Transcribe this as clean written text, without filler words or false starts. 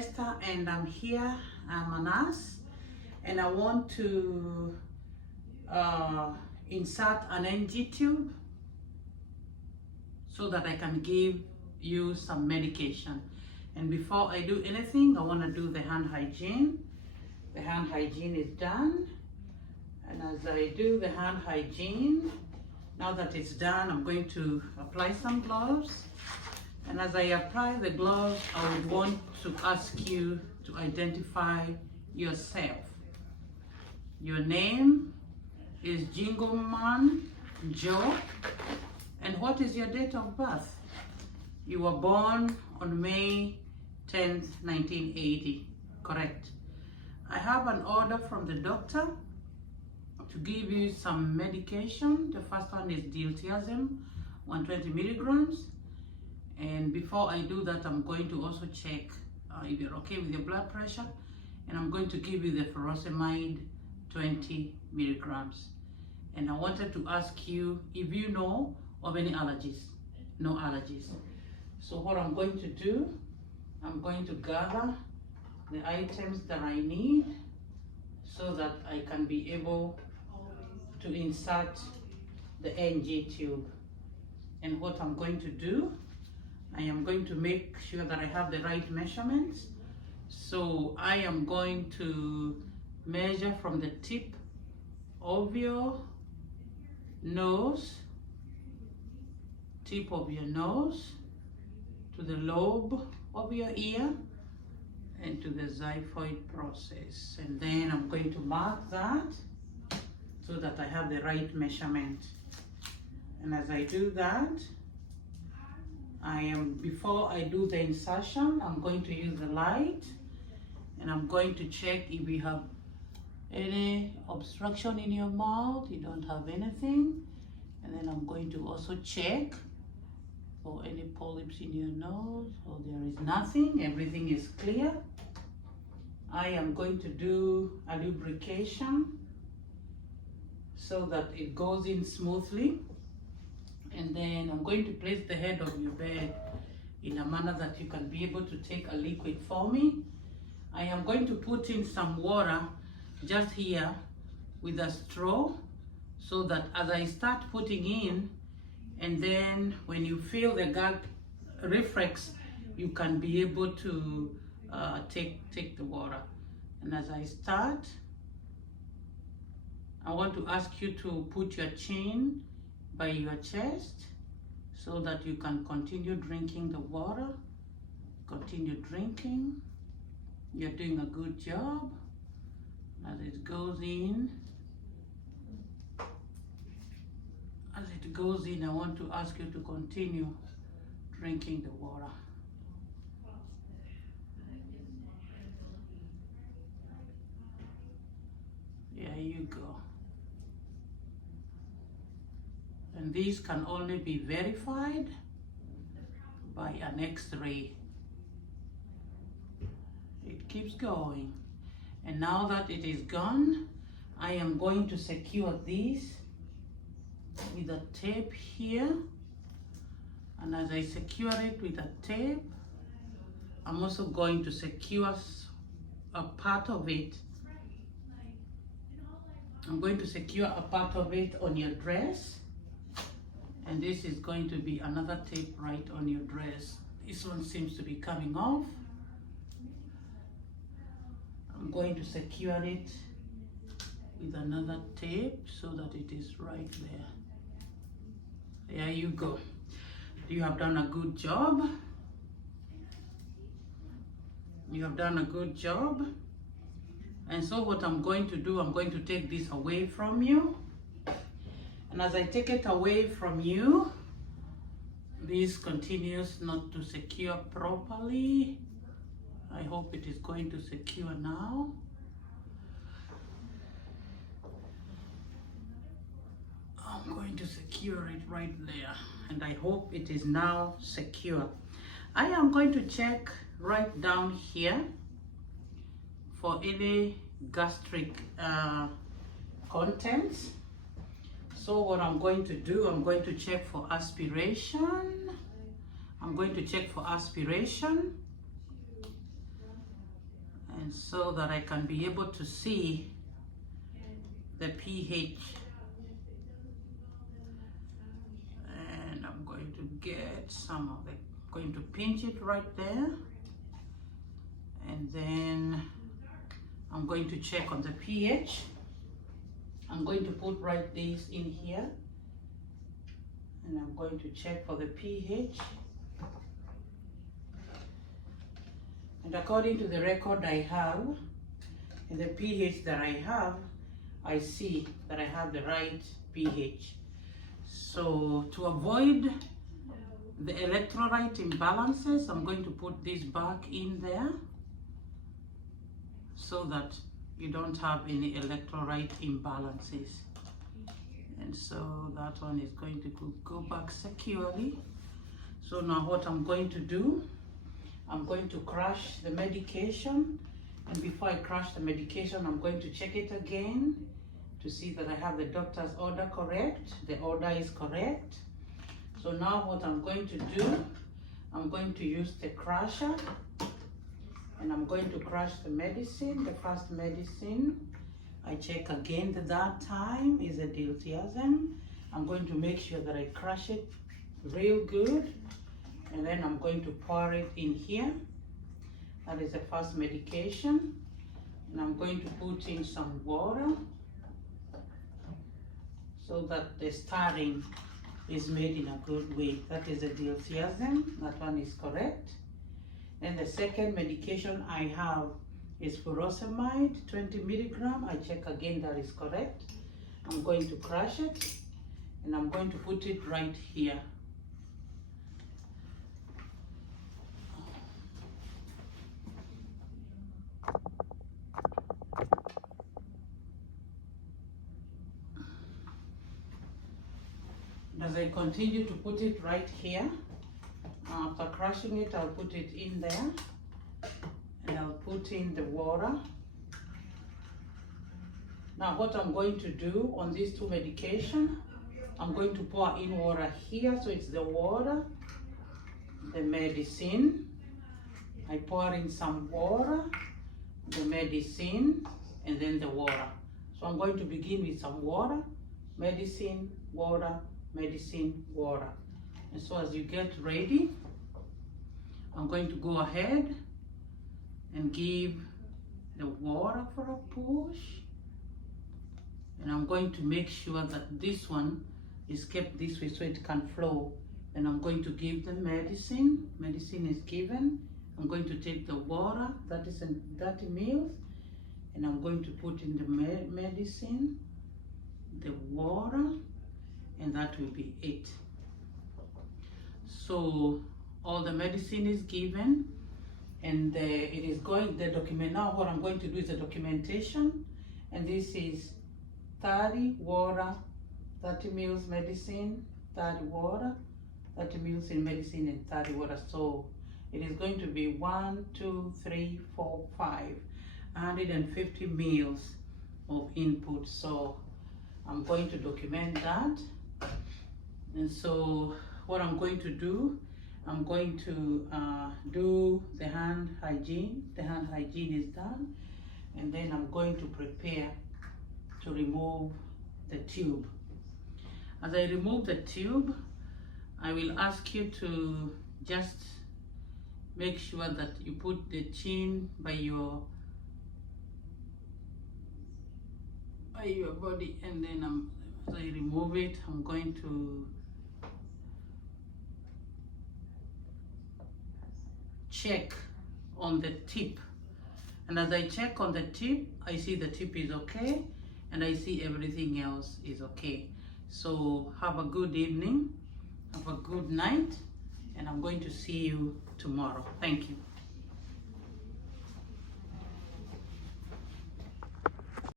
Esther, and I'm here. I'm a nurse, and I want to insert an NG tube so that I can give you some medication. And before I do anything, I want to do the hand hygiene. The hand hygiene is done, and as I do the hand hygiene, now that it's done, I'm going to apply some gloves. And as I apply the gloves, I would want to ask you to identify yourself. Your name is Jingoman Joe, and what is your date of birth? You were born on May 10th, 1980, correct? I have an order from the doctor to give you some medication. The first one is diltiazem, 120 milligrams. And before I do that, I'm going to also check if you're okay with your blood pressure, and I'm going to give you the furosemide, 20 milligrams. And I wanted to ask you if you know of any allergies. No allergies. So what I'm going to do, I'm going to gather the items that I need so that I can be able to insert the NG tube. And what I'm going to do, I am going to make sure that I have the right measurements. So I am going to measure from the tip of your nose, tip of your nose, to the lobe of your ear, and to the xiphoid process. And then I'm going to mark that so that I have the right measurement. And as I do that, before I do the insertion, I'm going to use the light, and I'm going to check if you have any obstruction in your mouth. You don't have anything. And then I'm going to also check for any polyps in your nose. Oh, there is nothing. Everything is clear. I am going to do a lubrication so that it goes in smoothly. And then I'm going to place the head of your bed in a manner that you can be able to take a liquid for me. I am going to put in some water just here with a straw, so that as I start putting in, and then when you feel the gag reflex, you can be able to take the water. And as I start, I want to ask you to put your chin by your chest so that you can continue drinking the water. Continue drinking. You're doing a good job. As it goes in, I want to ask you to continue drinking the water. There you go. And these can only be verified by an X-ray. It keeps going. And now that it is gone, I am going to secure these with a tape here. And as I secure it with a tape, I'm also going to secure a part of it. I'm going to secure a part of it on your dress. And this is going to be another tape right on your dress. This one seems to be coming off. I'm going to secure it with another tape so that it is right there. There you go. You have done a good job. You have done a good job. And so what I'm going to do, I'm going to take this away from you. And as I take it away from you, this continues not to secure properly. I hope it is going to secure now. I'm going to secure it right there, and I hope it is now secure. I am going to check right down here for any gastric contents. So what I'm going to do, I'm going to check for aspiration. I'm going to check for aspiration. and so that I can be able to see the pH. And I'm going to get some of it, going to pinch it right there, and then I'm going to check on the pH. I'm going to put right this in here, and I'm going to check for the pH. And according to the record I have, and the pH that I have, I see that I have the right pH. So to avoid the electrolyte imbalances, I'm going to put this back in there so that you don't have any electrolyte imbalances. And so that one is going to go back securely. So now what I'm going to do, I'm going to crush the medication, and before I crush the medication, I'm going to check it again to see that I have the doctor's order correct. The order is correct. So now what I'm going to do, I'm going to use the crusher, and I'm going to crush the medicine. The first medicine, I check again that time is a diltiazem. I'm going to make sure that I crush it real good, and then I'm going to pour it in here. That is the first medication. And I'm going to put in some water so that the stirring is made in a good way. That is a diltiazem. That one is correct. And the second medication I have is furosemide, 20 milligram. I check again that is correct. I'm going to crush it, and I'm going to put it right here. As I continue to put it right here, after crushing it, I'll put it in there, and I'll put in the water. Now what I'm going to do on these two medications, I'm going to pour in water here, so it's the water, the medicine. I pour in some water, the medicine, and then the water. So I'm going to begin with some water, medicine, water, medicine, water. And so as you get ready, I'm going to go ahead and give the water for a push, and I'm going to make sure that this one is kept this way so it can flow. And I'm going to give the medicine. Medicine is given. I'm going to take the water, that is in 30 ml, and I'm going to put in the medicine, the water, and that will be it. So all the medicine is given, and it is going, the document, now what I'm going to do is the documentation, and this is 30 water, 30 ml medicine, 30 water, 30 ml in medicine, and 30 water. So it is going to be 1, 2, 3, 4, 5, 150 ml of input. So I'm going to document that. And so what I'm going to do, I'm going to do the hand hygiene. The hand hygiene is done, and then I'm going to prepare to remove the tube. As I remove the tube, I will ask you to just make sure that you put the chin by your body, and then as I remove it, I'm going to check on the tip, and as I check on the tip, I see the tip is okay, and I see everything else is okay. So have a good evening, have a good night, and I'm going to see you tomorrow. Thank you.